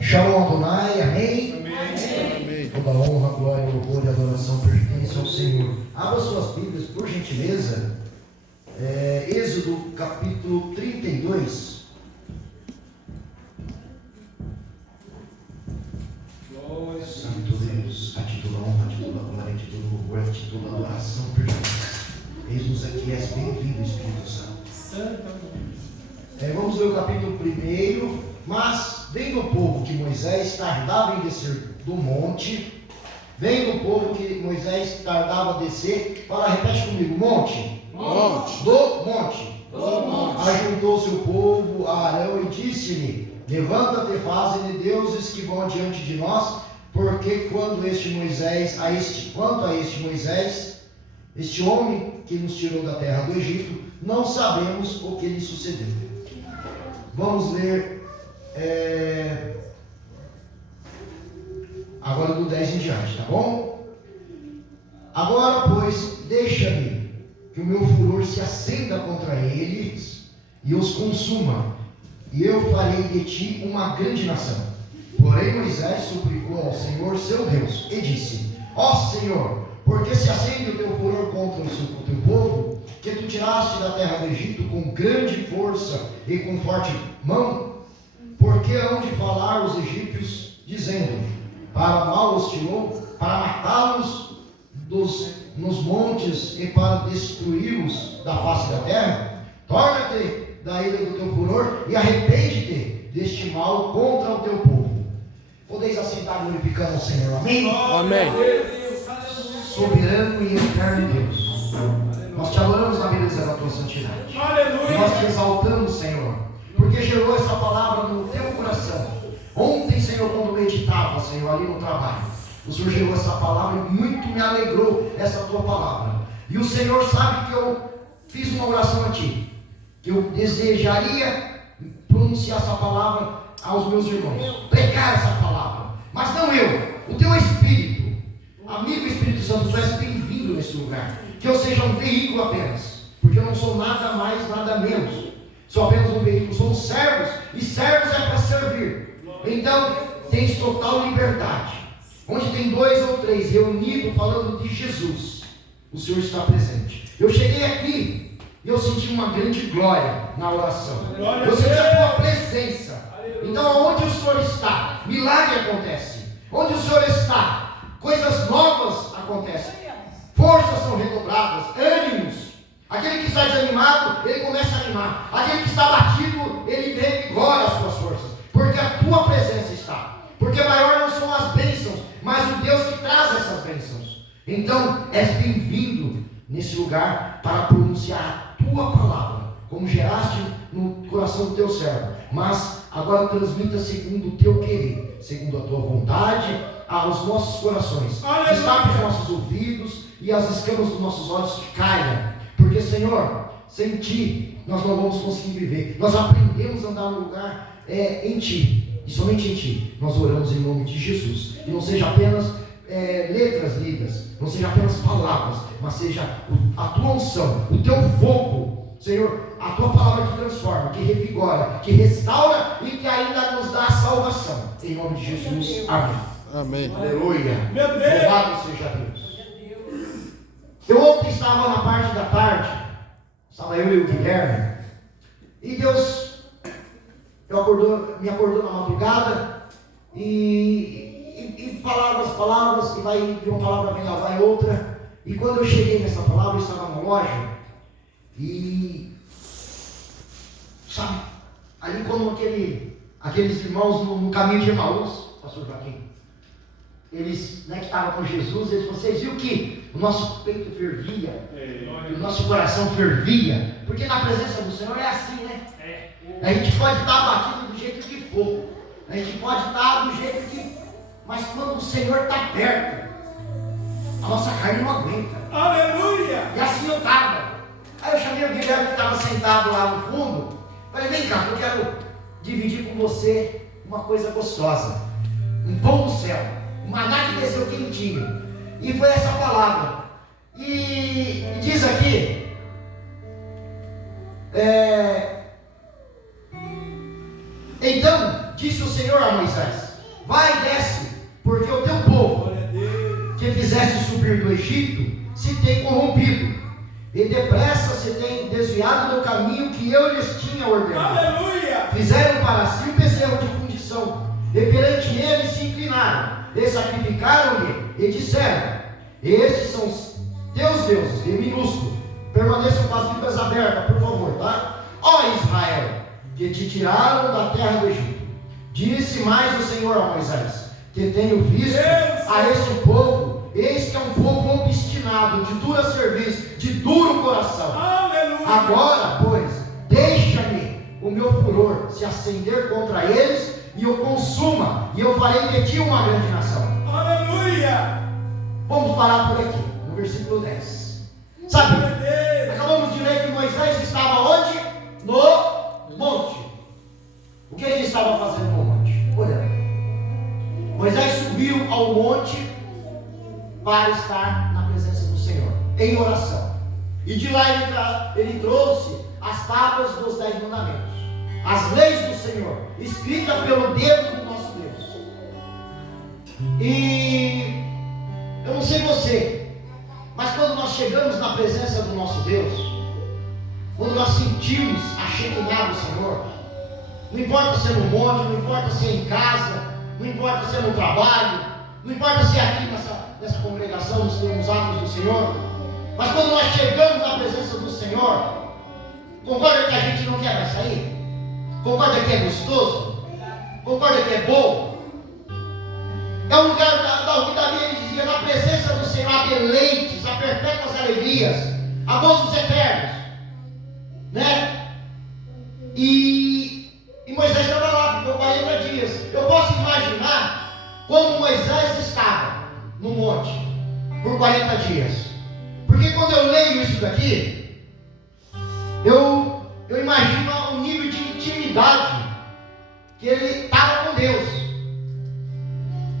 Shalom Adonai, amém? Amém. Toda honra, glória, louvor e adoração pertence ao Senhor. Abra suas Bíblias, por gentileza. Êxodo capítulo 32. Santo Deus, a ti toda honra, a ti toda glória, a ti todo louvor, a ti toda adoração pertence. Eis-nos aqui, és bem-vindo, Espírito Santo. Vamos ler o capítulo 1. Mas, vendo o povo que Moisés tardava em descer do monte, vendo o povo que Moisés tardava a descer, repete comigo, monte. Do monte. Ajuntou-se o povo a Arão e disse-lhe: levanta-te, faze-lhe deuses que vão diante de nós, porque quanto a este Moisés, este homem que nos tirou da terra do Egito, não sabemos o que lhe sucedeu. Vamos ler agora do 10 em diante, tá bom? Agora, pois, deixa-me que o meu furor se acenda contra eles e os consuma, e eu farei de ti uma grande nação. Porém Moisés suplicou ao Senhor seu Deus e disse: ó Senhor, porque se acende o teu furor contra o teu povo, que tu tiraste da terra do Egito com grande força e com forte mão? Porque hão de falar os egípcios, dizendo: para mal os tirou, para matá-los nos montes e para destruí-los da face da terra? Torna-te da ira do teu furor e arrepende-te deste mal contra o teu povo. Podeis assentar glorificando ao Senhor, amém? Amém. Soberano e eterno Deus, nós te adoramos na beleza da tua santidade. Aleluia. Nós te exaltamos, Senhor, porque gerou essa palavra no teu coração. Ontem, Senhor, quando meditava, Senhor, ali no trabalho, o Senhor gerou essa palavra e muito me alegrou essa tua palavra. E o Senhor sabe que eu fiz uma oração a ti, que eu desejaria pronunciar essa palavra aos meus irmãos, pregar essa palavra, mas não eu, o teu Espírito. Amigo Espírito Santo, tu és bem-vindo nesse lugar. Que eu seja um veículo apenas, porque eu não sou nada mais, nada menos. Sou apenas um veículo, somos servos, e servos é para servir. Então, tens total liberdade. Onde tem 2 ou 3 reunidos falando de Jesus, o Senhor está presente. Eu cheguei aqui e eu senti uma grande glória na oração. Eu senti a tua presença. Então, onde o Senhor está, milagre acontece. Onde o Senhor está, coisas novas acontecem. Forças são redobradas, ânimos. Aquele que está desanimado, ele começa a animar. Aquele que está batido, ele revigora as suas forças. Porque a tua presença está. Porque maior não são as bênçãos, mas o Deus que traz essas bênçãos. Então, és bem-vindo nesse lugar para pronunciar a tua palavra, como geraste no coração do teu servo. Mas agora transmita segundo o teu querer, segundo a tua vontade, aos nossos corações. Destape os nossos ouvidos e as escamas dos nossos olhos que caiam. Porque, Senhor, sem ti nós não vamos conseguir viver. Nós aprendemos a andar no lugar em ti, e somente em ti nós oramos em nome de Jesus. E não seja apenas letras lidas, não seja apenas palavras, mas seja a tua unção, o teu fogo, Senhor, a tua palavra que transforma, que revigora, que restaura e que ainda nos dá a salvação. Em nome de Jesus, amém. Amém. Aleluia. Louvado seja Deus. Eu ontem estava na parte da tarde, estava eu e o Guilherme, e Deus me acordou na madrugada, e palavras, e vai de uma palavra vem lá, vai outra, e quando eu cheguei nessa palavra, eu estava na loja, e sabe, ali quando aqueles irmãos no caminho de Emaús, pastor Joaquim, eles que estavam com Jesus, eles falaram: vocês viram que o nosso peito fervia, o nosso coração fervia, porque na presença do Senhor é assim, né? A gente pode estar abatido do jeito que for, a gente pode estar do jeito que, mas quando o Senhor está perto, a nossa carne não aguenta. Aleluia! E assim eu estava. Aí eu chamei o Guilherme que estava sentado lá no fundo, falei: vem cá, eu quero dividir com você uma coisa gostosa, um pão do céu, um maná que desceu quentinho. E foi essa palavra. E diz aqui Então disse o Senhor a Moisés: vai e desce, porque o teu povo que fizeste subir do Egito se tem corrompido, e depressa se tem desviado do caminho que eu lhes tinha ordenado. Aleluia! Fizeram para si um bezerro de fundição, e perante ele se inclinaram, e sacrificaram-lhe, e disseram: estes são teus deuses, de minúsculo. Permaneçam com as Bíblias abertas, por favor, tá? Ó Israel, que te tiraram da terra do Egito. Disse mais o Senhor a Moisés: que tenho visto a este povo, eis que é um povo obstinado, de dura serviço, de duro coração. Aleluia! Agora, pois, deixa-me o meu furor se acender contra eles, e eu consuma, e eu farei de ti uma grande nação. Aleluia! Vamos parar por aqui, no versículo 10. Sabe, acabamos de ler que Moisés estava onde? No monte. O que ele estava fazendo no monte? Olha, Moisés subiu ao monte para estar na presença do Senhor, em oração. E de lá ele trouxe as tábuas dos 10 mandamentos, as leis do Senhor, escritas pelo dedo do nosso Deus. E eu não sei você, mas quando nós chegamos na presença do nosso Deus, quando nós sentimos a Shekinah do Senhor, não importa se é no monte, não importa se é em casa, não importa se é no trabalho, não importa se é aqui nessa congregação, nos termos atos do Senhor, mas quando nós chegamos na presença do Senhor, concorda que a gente não quer mais sair? Concorda que é gostoso? Concorda que é bom? É um lugar da vida dele dizia: na presença do Senhor há deleites, há perpétuas alegrias, há gozos eternos, né? E Moisés estava lá, ficou 40 dias. Eu posso imaginar como Moisés estava no monte por 40 dias, porque quando eu leio isso daqui, eu imagino o nível de intimidade que ele estava com Deus,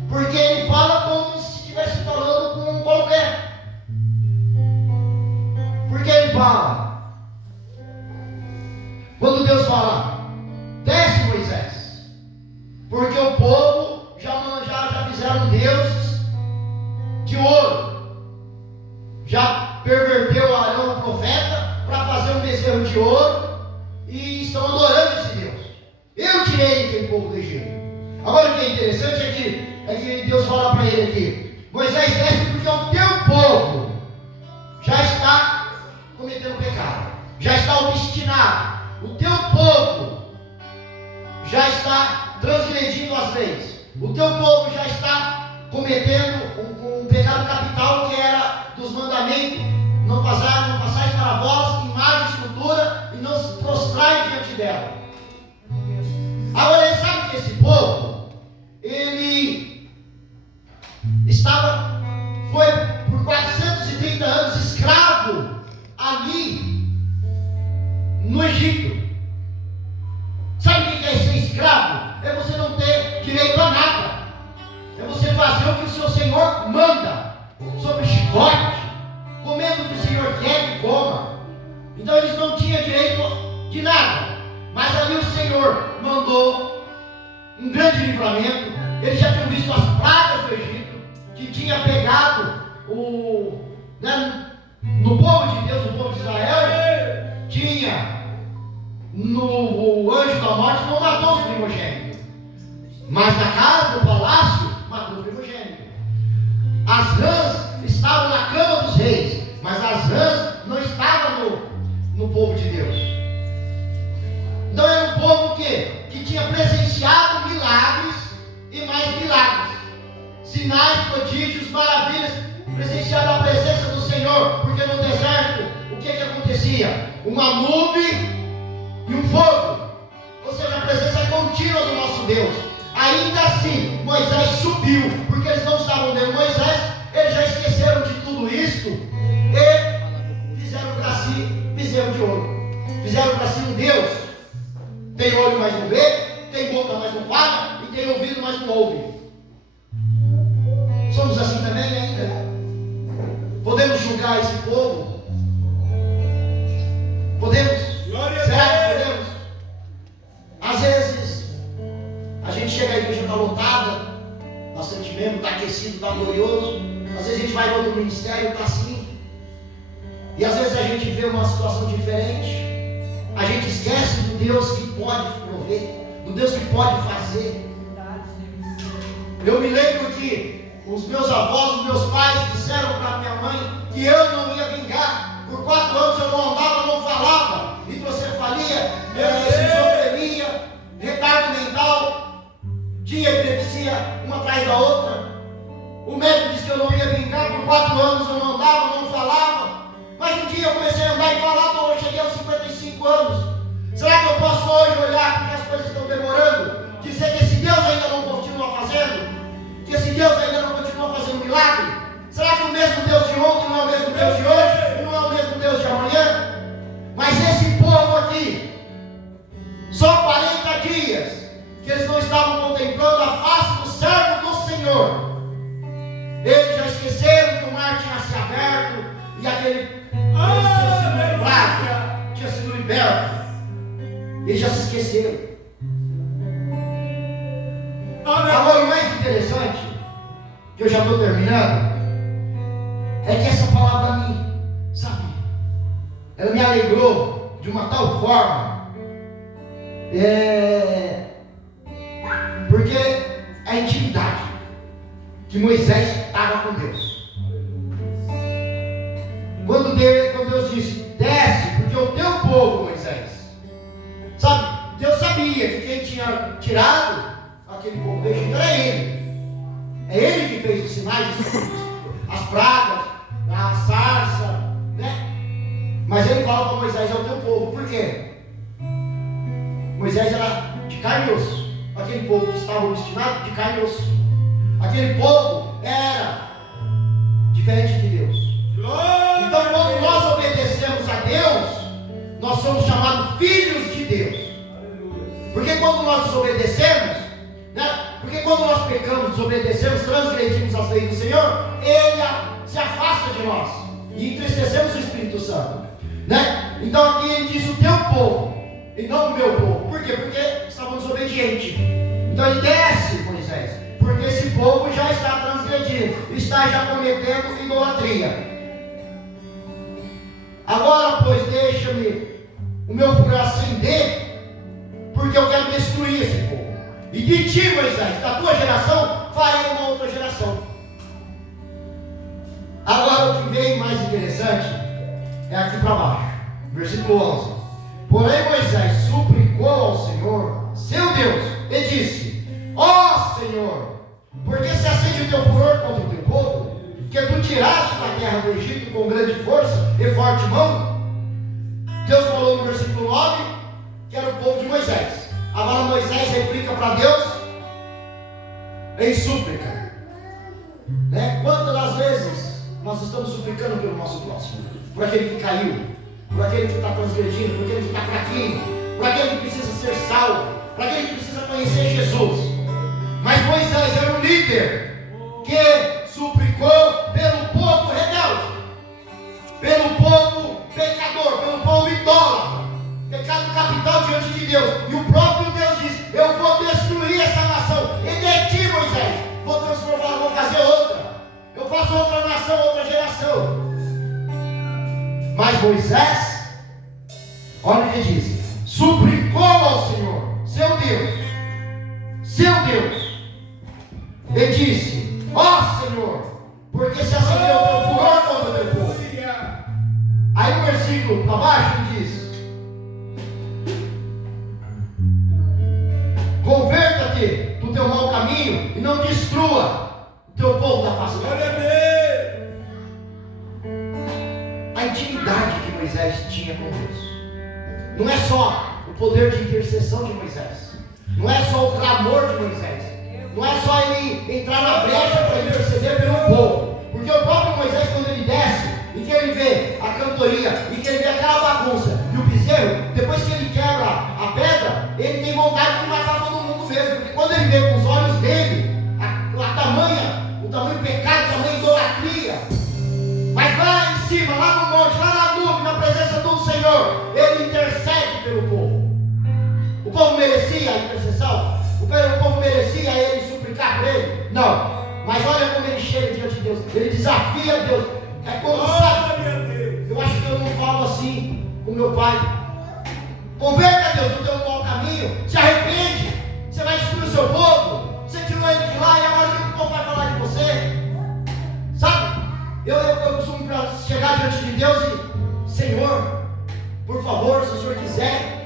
porque ele fala como se estivesse falando com qualquer. Porque ele fala, quando Deus fala: desce, Moisés, porque o povo já fizeram deuses de ouro, já perverteu Arão o profeta para fazer um bezerro de ouro e estão adorando esse Deus. Eu tirei aquele povo do Egito. Agora o que é interessante é que Deus fala para ele aqui: Moisés, desce, porque o teu povo já está cometendo pecado, já está obstinado, o teu povo já está transgredindo as leis, o teu povo já está cometendo um pecado capital, que era dos mandamentos: não passais para vós imagem, escultura, e não se prostrai diante dela. Agora ele sabe que esse povo, ele foi por 430 anos escravo ali no Egito. Sabe o que é ser escravo? É você não ter direito a nada, é você fazer o que o seu Senhor manda, sob chicote, comendo o que o Senhor quer que coma. Então eles não tinham direito de nada, mas ali o Senhor mandou um grande livramento. Eles já tinham visto as pragas do Egito, que tinha pegado no povo de Deus, no povo de Israel, tinha o anjo da morte não matou os primogênitos, mas na casa do palácio matou os primogênitos. As rãs estavam na cama dos reis, mas as rãs não estavam no povo de Deus. Então era um povo que tinha presenciado milagres e mais milagres, sinais, prodígios, maravilhas, presenciado a presença do Senhor, porque no deserto o que acontecia? Uma nuvem e um fogo, ou seja, a presença contínua do nosso Deus. Ainda assim, Moisés subiu, porque eles não estavam vendo Moisés, eles já esqueceram de tudo isto e fizeram para si bezerro de ouro, fizeram para si um Deus. Tem olho, mas não vê, tem boca, mas não fala, e tem ouvido, mas não ouve. Somos assim também ainda? Podemos julgar esse povo? Podemos? aquecido, está glorioso. Às vezes a gente vai em outro ministério, está assim. E às vezes a gente vê uma situação diferente. A gente esquece do Deus que pode prover, do Deus que pode fazer. Eu me lembro que os meus avós, os meus pais disseram para minha mãe que eu não ia vingar. Por 4 anos eu não andava, não falava. Hidrocefalia, esquizofrenia, retardo mental, tinha epilepsia uma atrás da outra. O médico disse que eu não ia vingar. Por 4 anos eu não andava, não falava. Mas um dia eu comecei a andar e falar, eu cheguei aos 55 anos. Será que eu posso hoje olhar porque as coisas estão demorando? Dizer que esse Deus ainda não continua fazendo? Que esse Deus ainda não continua fazendo milagre? Será que o mesmo Deus de ontem não é o mesmo Deus de hoje? E não é o mesmo Deus de amanhã? Mas esse povo aqui, só 40 dias, que eles não estavam contemplando a face do servo do Senhor. Eles já esqueceram que o mar tinha se aberto e aquele tinha sido livrado, tinha sido liberto. Eles já se esqueceram. Agora, o mais interessante, que eu já estou terminando, é que essa palavra me, sabe, ela me alegrou de uma tal forma, porque a intimidade que Moisés estava com Deus. Quando Deus disse, desce, porque o teu povo, Moisés, sabe, Deus sabia que quem tinha tirado aquele povo do Egito era Ele. É Ele que fez os sinais, as pragas, a sarça, né? Mas Ele fala para Moisés, é o teu povo. Por quê? Moisés era de carne e osso. Aquele povo que estava destinado de carne e osso. Aquele povo era diferente de Deus. Então, quando nós obedecemos a Deus, nós somos chamados filhos de Deus. Porque quando nós desobedecemos, né? Porque quando nós pecamos, desobedecemos, transgredimos as leis do Senhor, Ele se afasta de nós e entristecemos o Espírito Santo, né? Então aqui Ele diz o teu povo e não o meu povo. Por quê? Porque estavam desobedientes. Então Ele desce, Moisés, porque esse povo já está transgredindo, está já cometendo idolatria. Agora, pois, deixa-me o meu fogo acender, porque eu quero destruir esse povo. E de ti, Moisés, da tua geração, farei uma outra geração. Agora, o que vem mais interessante é aqui para baixo, versículo 11. Porém, Moisés suplicou ao Senhor, seu Deus, e disse, ó Senhor, por que se acende o teu furor contra o teu povo, que tu tiraste da terra do Egito com grande força e forte mão? Deus falou no versículo 9, que era o povo de Moisés. Agora Moisés replica para Deus em súplica, né? Quantas das vezes nós estamos suplicando pelo nosso próximo, por aquele que caiu, por aquele que está transgredindo, por aquele que está fraquinho, por aquele que precisa ser salvo, por aquele que precisa conhecer Jesus? Mas Moisés era um líder que suplicou pelo povo rebelde, pelo povo pecador, pelo povo idólatra, pecado capital diante de Deus. E o próprio Deus diz, eu vou destruir essa nação, e de ti, Moisés, vou transformar, vou fazer outra. Eu faço outra nação, outra geração. Mas Moisés, olha o que diz, suplicou ao Senhor, seu Deus, e disse, ó Senhor, porque se acendeu o teu furor contra o teu povo. Aí no versículo para baixo ele diz, converta-te do teu mau caminho e não destrua o teu povo da face da terra. A intimidade que Moisés tinha com Deus não é só o poder de intercessão de Moisés, não é só o clamor de Moisés, não é só ele entrar na brecha para interceder pelo povo, porque o próprio Moisés, quando ele desce e que ele vê a cantoria e que ele vê aquela bagunça e o bezerro, depois que ele quebra a pedra, ele tem vontade de matar todo mundo mesmo, porque quando ele vê com os olhos dele o tamanho pecado, a tamanha idolatria, mas lá em cima, lá no monte, lá na nuvem, na presença do Senhor, ele intercede pelo povo. O povo merecia a intercessão? O povo merecia ele suplicar por ele? Não. Mas olha como ele chega diante de Deus. Ele desafia Deus. É como sabe. Eu acho que eu não falo assim com meu pai. Converta Deus no teu mau caminho. Se arrepende. Você vai destruir o seu povo. Você tirou ele de lá e agora o que o povo vai falar de você? Sabe? Eu costumo chegar diante de Deus e, Senhor, por favor, se o Senhor quiser.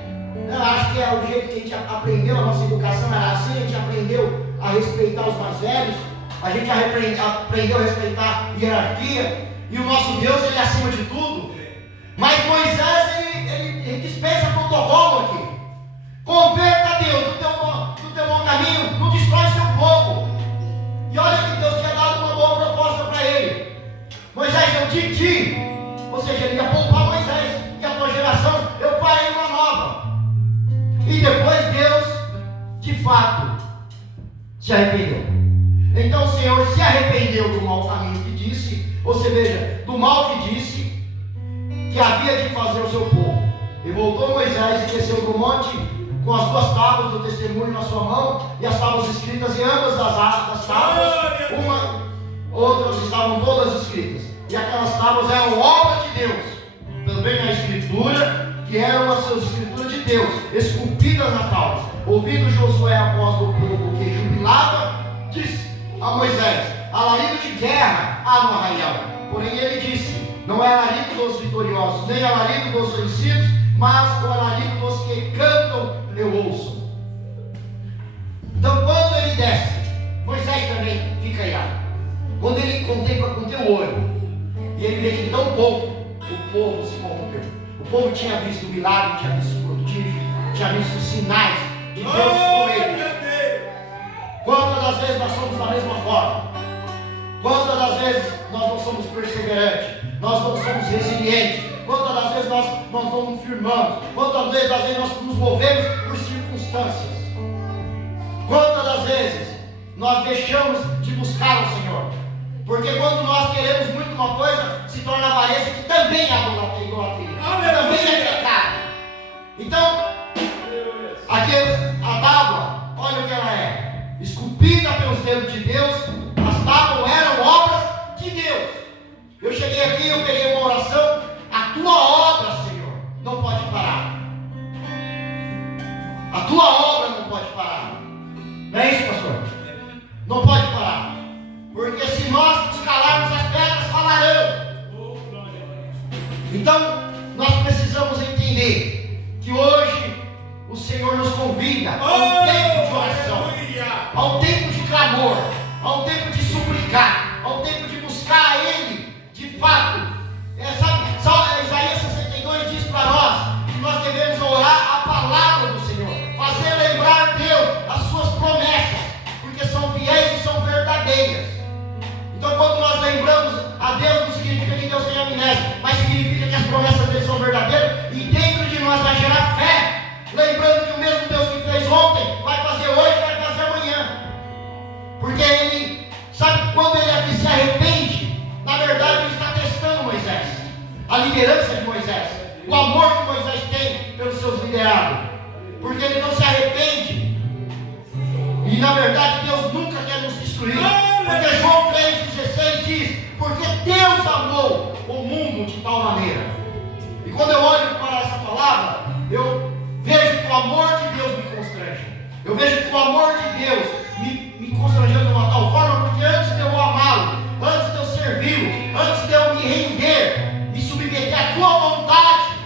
Eu acho que é o jeito que a gente aprendeu, a nossa educação era assim, a gente aprendeu a respeitar os mais velhos, a gente aprendeu a respeitar a hierarquia, e o nosso Deus, ele é acima de tudo. Mas Moisés, ele dispensa protocolo aqui. Converta a Deus do teu bom caminho, não destrói seu povo. E olha que Deus tinha dado uma boa proposta para ele. Moisés, eu te di, ou seja, ele ia poupar Moisés e a tua geração, eu farei uma nova. E depois Deus, de fato, se arrependeu. Então o Senhor se arrependeu do mau caminho que disse, ou seja, do mal que disse, que havia de fazer o seu povo. E voltou Moisés e desceu do monte com as duas tábuas do testemunho na sua mão, e as tábuas escritas em ambas das tábuas, outras estavam todas escritas. E aquelas tábuas eram obra de Deus. Também a escritura, que eram as suas escrituras de Deus, esculpidas na tábua. Ouvindo Josué a voz do povo que jubilava, disse a Moisés: alarido de guerra há no arraial. Porém ele disse: não é alarido dos vitoriosos, nem alarido dos vencidos, mas o alarido dos que cantam eu ouço. Então quando ele desce, Moisés também fica irado. Quando ele contempla com teu olho, e ele vê que tão pouco o povo se corrompeu. O povo tinha visto o milagre, tinha visto o prodígio, tinha visto sinais de Deus com ele. Quantas das vezes nós somos da mesma forma? Quantas das vezes nós não somos perseverantes? Nós não somos resilientes? Quantas das vezes nós não firmamos? Quantas das vezes nós nos movemos por circunstâncias? Quantas das vezes nós deixamos de buscar o Senhor? Porque quando nós queremos muito uma coisa, se torna avareza, que também é idolatria, também é pecado. Então, aqui a tábua, olha o que ela é: esculpida pelos dedos de Deus. As tábuas eram obras de Deus. Eu cheguei aqui, eu peguei uma oração: a tua obra, Senhor, não pode parar. A tua obra não pode parar. Não é isso, pastor? Não pode parar. Porque se nós nos calarmos, as pedras falarão. Então, nós precisamos entender que hoje o Senhor nos convida a um tempo de oração, a um tempo de clamor, a um tempo de suplicar, a um tempo de buscar a Ele, de fato. Isaías 62 diz para nós que nós devemos orar a palavra do Senhor, fazer lembrar Deus as suas promessas, porque são fiéis e são verdadeiras. Então, quando nós lembramos a Deus, não significa que Deus tenha amnésia, mas significa que as promessas dele são verdadeiras, e dentro de nós vai gerar fé, lembrando que o mesmo Deus que fez ontem vai fazer hoje, vai fazer amanhã. Porque ele, sabe, quando ele aqui se arrepende, na verdade ele está testando Moisés, a liderança de Moisés, o amor que Moisés tem pelos seus liderados, porque ele não se arrepende. E na verdade Deus nunca quer nos destruir. Porque João 3,16 diz: porque Deus amou o mundo de tal maneira. E quando eu olho para essa palavra, eu vejo que o amor de Deus me constrange. Eu vejo que o amor de Deus me constrangeu de uma tal forma, porque antes de eu amá-lo, antes de eu servi-lo, antes de eu me render, me submeter à tua vontade,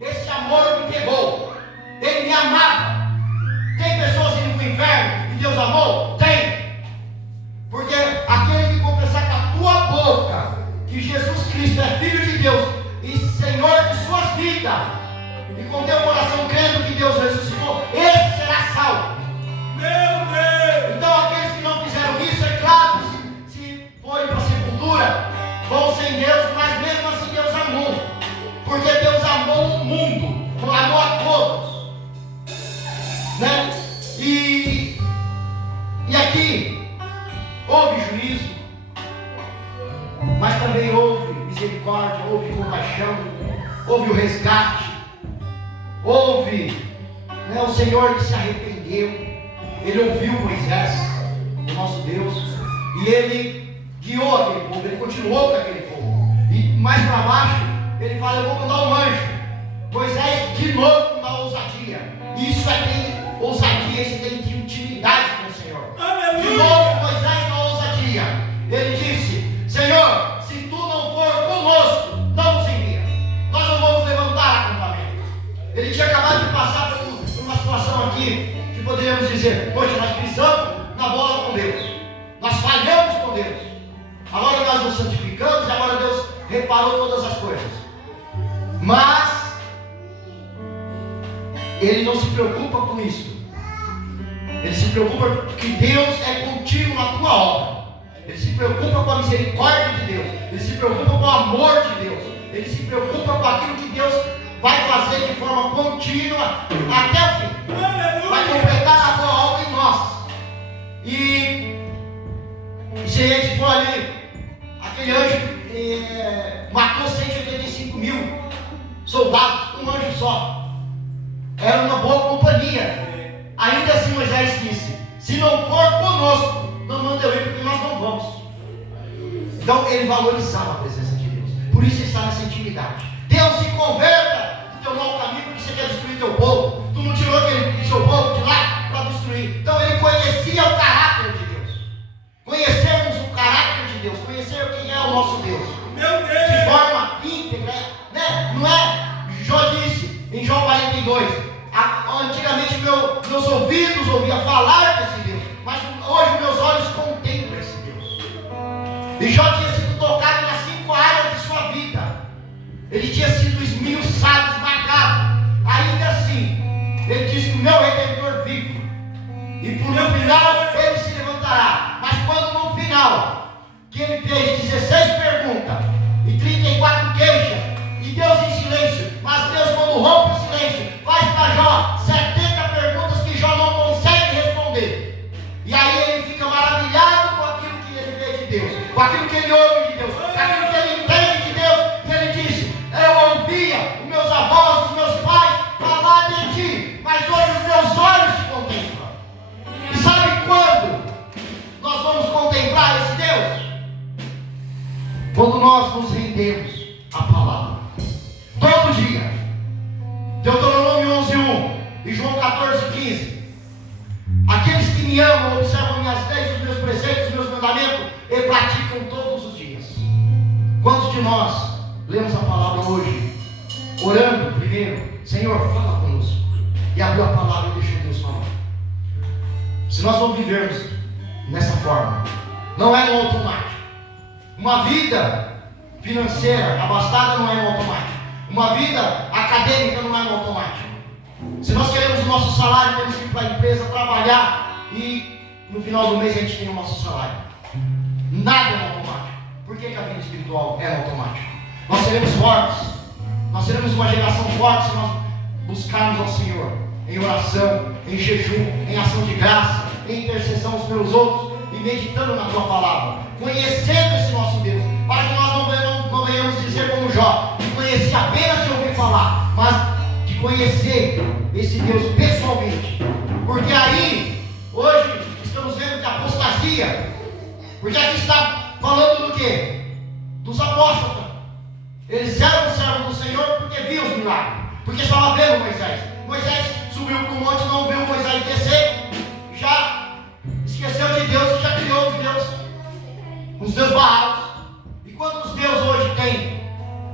esse amor me pegou. Ele me amava. Tem pessoas indo para o inferno e Deus amou? Tem. Porque aquele que confessar com a tua boca que Jesus Cristo é Filho de Deus e Senhor de suas vidas, e com teu coração crendo que Deus ressuscitou, esse será salvo. Meu Deus! Então aqueles que não fizeram isso, é claro, se forem para a sepultura, vão sem Deus, mas mesmo assim Deus amou. Porque Deus amou o mundo, amou a todos. Né? E aqui houve juízo, mas também houve misericórdia, houve compaixão, houve o resgate, houve, né, o Senhor que se arrependeu. Ele ouviu Moisés, o nosso Deus, E ele guiou aquele povo, ele continuou com aquele povo. E mais para baixo, ele fala: eu vou mandar um anjo. Moisés de novo com uma ousadia. Isso é ter ousadia, isso tem intimidade com o Senhor. Aleluia. De novo Moisés com ousadia. Ele disse: Senhor, se tu não for conosco, não nos envia. Nós não vamos levantar acampamento. Ele tinha acabado de passar por uma situação aqui que poderíamos dizer: poxa, nós pisamos na bola com Deus, nós falhamos com Deus, agora nós nos santificamos e agora Deus reparou todas as coisas. Mas ele não se preocupa com isso. Ele se preocupa que Deus é contínuo na tua obra. Ele se preocupa com a misericórdia de Deus. Ele se preocupa com o amor de Deus. Ele se preocupa com aquilo que Deus vai fazer de forma contínua até o fim. Vai completar a tua obra em nós. E se a gente for ali, aquele anjo matou 185 mil soldados, um anjo só. Era uma boa companhia. Ainda assim Moisés disse: se não for conosco, não manda eu ir, porque nós não vamos. Então ele valorizava a presença de Deus. Por isso ele está nessa intimidade. Deus, se converta do teu mau caminho, porque você quer destruir teu povo. Tu não tirou aquele seu povo de lá para destruir. Então ele conhecia o caráter de Deus. Conhecermos o caráter de Deus, conhecer quem é o nosso Deus, Meu Deus, de forma íntegra, né? Não é? Jó disse em Jó 42: antigamente meus ouvidos ouviam falar desse Deus, mas hoje meus olhos contemplam esse Deus. E Jó tinha sido tocado nas 5 áreas de sua vida. Ele tinha sido esmiuçado, esmagado. Ainda assim, ele diz que o meu Redentor vive, e por no final ele se levantará. Mas quando no final, que ele fez 16 perguntas e 34 queixas, e Deus em silêncio, mas Deus, quando rompe o silêncio, faz para Jó 70 perguntas que Jó não consegue responder. E aí ele fica maravilhado com aquilo que ele vê de Deus, com aquilo que ele ouve de Deus, com aquilo que ele entende de Deus. E ele disse: eu ouvia os meus avós, os meus pais falar de ti, mas hoje os meus olhos te contemplam. E sabe quando nós vamos contemplar esse Deus? Quando nós nos rendemos à palavra. Todo dia. Deuteronômio 11:1 e João 14:15. Aqueles que me amam, observam minhas leis, os meus preceitos, os meus mandamentos e praticam todos os dias. Quantos de nós lemos a palavra hoje, orando primeiro: Senhor, fala conosco, e abriu a palavra e deixou Deus falar? Se nós não vivermos nessa forma, não é no automático. Uma vida financeira abastada não é no automático. Uma vida acadêmica não é no automático. Se nós queremos o nosso salário, temos que ir para a empresa trabalhar e no final do mês a gente tem o nosso salário. Nada é no automático. Por que a vida espiritual é no automático? Nós seremos fortes. Nós seremos uma geração forte se nós buscarmos ao Senhor em oração, em jejum, em ação de graça, em intercessão uns pelos outros e meditando na tua palavra, conhecendo esse nosso Deus, para que nós não venhamos dizer como Jó, que conhecia apenas de ouvir falar, mas de conhecer esse Deus pessoalmente. Porque aí, hoje, estamos vendo que a apostasia, porque aqui está falando do quê? Dos apóstolos. Eles eram servos do Senhor porque viam os milagres, porque estava vendo Moisés. Moisés subiu para o monte, não viu Moisés descer, já esqueceu de Deus e já criou os deuses, os deus Baal. E quantos deuses hoje tem?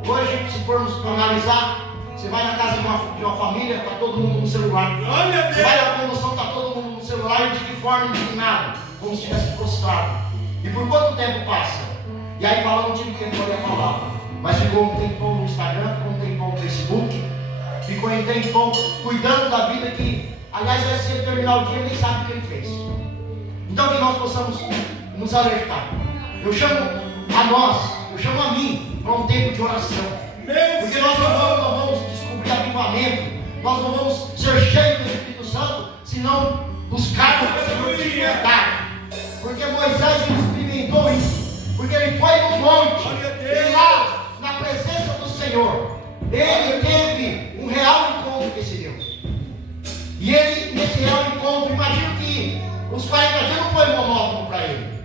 Hoje, se formos analisar, você vai na casa de uma família, está todo mundo no celular. Você vai na condução, está todo mundo no celular, e de que forma? Indignado, como se estivesse prostrado. E por quanto tempo passa? E aí fala, não tive tempo para ler a palavra, mas ficou um tempão no Instagram, ficou um tempão no Facebook, ficou um tempão cuidando da vida que, aliás, vai ser terminar o dia e nem sabe o que ele fez. Então que nós possamos nos alertar. Eu chamo a nós, eu chamo a mim para um tempo de oração. Porque nós não vamos descobrir avivamento, nós não vamos ser cheios do Espírito Santo se não buscarmos o Senhor de verdade. Porque Moisés experimentou isso. Porque ele foi no monte e lá, na presença do Senhor, ele teve um real encontro com esse Deus. E ele, nesse real encontro, imagino que os 40 dias não foi monótono para ele.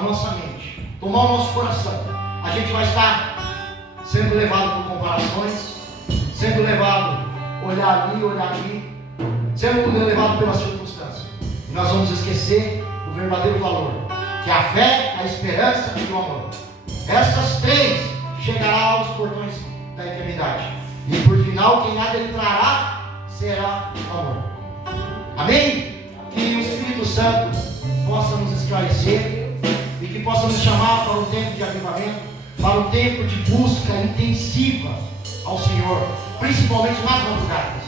a nossa mente, tomar o nosso coração, a gente vai estar sendo levado por comparações, sendo levado a olhar ali, sendo levado pelas circunstâncias. E nós vamos esquecer o verdadeiro valor, que é a fé, a esperança e o amor. Essas três chegará aos portões da eternidade. E por final, quem há de entrará será o amor. Amém? Que o Espírito Santo possa nos esclarecer e que possa nos chamar para um tempo de avivamento, para um tempo de busca intensiva ao Senhor, principalmente nas madrugadas,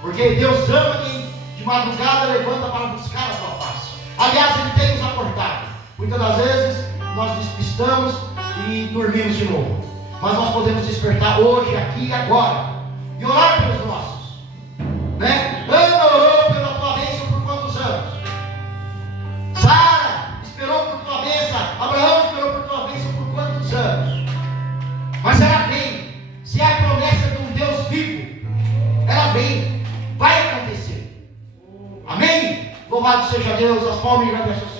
porque Deus ama quem de madrugada levanta para buscar a sua face. Aliás, Ele tem nos acordado. Muitas das vezes nós despistamos e dormimos de novo, mas nós podemos despertar hoje, aqui e agora e orar pelos nossos, né? Ana orou pela tua bênção por quantos anos? Sara esperou por tua bênção, Abraão esperou por tua bênção por quantos anos? Mas ela vem. Se é a promessa de um Deus vivo, ela vem, vai acontecer. Amém? Louvado seja Deus, as palmas e agradeço.